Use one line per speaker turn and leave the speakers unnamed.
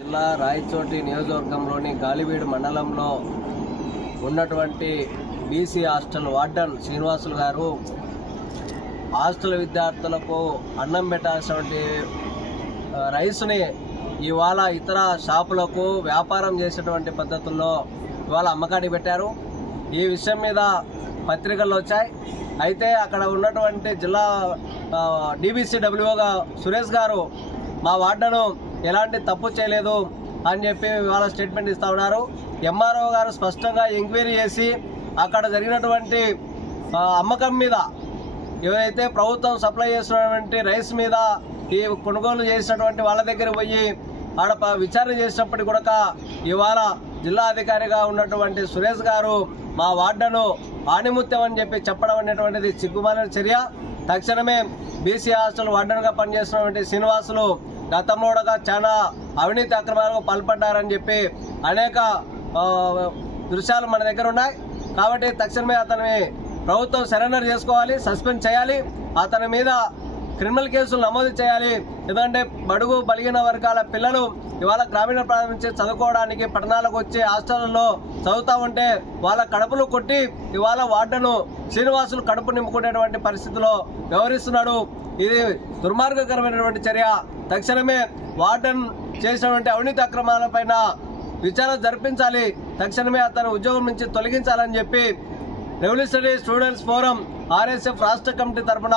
జిల్లా రాయచోటి నియోజకవర్గంలోని గాలివీడు మండలంలో ఉన్నటువంటి బీసీ హాస్టల్ వార్డన్ శ్రీనివాసులు గారు హాస్టల్ విద్యార్థులకు అన్నం పెట్టాల్సినటువంటి రైస్ని ఇవాళ ఇతర షాపులకు వ్యాపారం చేసేటువంటి పద్ధతుల్లో ఇవాళ అమ్మకాన్ని పెట్టారు. ఈ విషయం మీద పత్రికలు వచ్చాయి. అయితే అక్కడ ఉన్నటువంటి జిల్లా డీబీసీడబ్ల్యూగా సురేష్ గారు మా వార్డను ఎలాంటి తప్పు చేయలేదు అని చెప్పి వాళ్ళ స్టేట్మెంట్ ఇస్తూ ఉన్నారు. ఎంఆర్ఓ గారు స్పష్టంగా ఎంక్వైరీ చేసి అక్కడ జరిగినటువంటి అమ్మకం మీద ఏవైతే ప్రభుత్వం సప్లై చేస్తున్నటువంటి రైస్ మీద ఈ కొనుగోలు చేసినటువంటి వాళ్ళ దగ్గర పోయి ఆడ ప- విచారణ చేసినప్పటి కూడా ఇవాళ జిల్లా అధికారిగా ఉన్నటువంటి సురేష్ గారు మా వార్డను ఆణిముత్యం అని చెప్పి చెప్పడం అనేటువంటిది సిగ్గుమాలిన చర్య. తక్షణమే బీసీ హాస్టల్ వార్డన్గా పనిచేస్తున్నటువంటి శ్రీనివాసులు గతంలో కూడా చాలా అవినీతి అక్రమాలకు పాల్పడ్డారని చెప్పి అనేక దృశ్యాలు మన దగ్గర ఉన్నాయి. కాబట్టి తక్షణమే అతని ప్రభుత్వం సరెండర్ చేసుకోవాలి సస్పెండ్ చేయాలి. అతని మీద క్రిమినల్ కేసులు నమోదు చేయాలి. ఎందుకంటే బడుగు బలిగిన వర్గాల పిల్లలు ఇవాళ గ్రామీణ ప్రాంతం నుంచి చదువుకోవడానికి పట్టణాలకు వచ్చి హాస్టల్లో చదువుతూ ఉంటే వాళ్ళ కడుపులు కొట్టి ఇవాళ వార్డను శ్రీనివాసులు కడుపు నింపుకునేటువంటి పరిస్థితిలో వ్యవహరిస్తున్నాడు. ఇది దుర్మార్గకరమైనటువంటి చర్య. తక్షణమే వార్డన్ చేసినటువంటి అవినీతి అక్రమాలపైన విచారణ జరిపించాలి. తక్షణమే అతను ఉద్యోగం నుంచి తొలగించాలని చెప్పి రెవల్యూషనరీ స్టూడెంట్స్ ఫోరం ఆర్ఎస్ఎఫ్ రాష్ట్ర కమిటీ తరఫున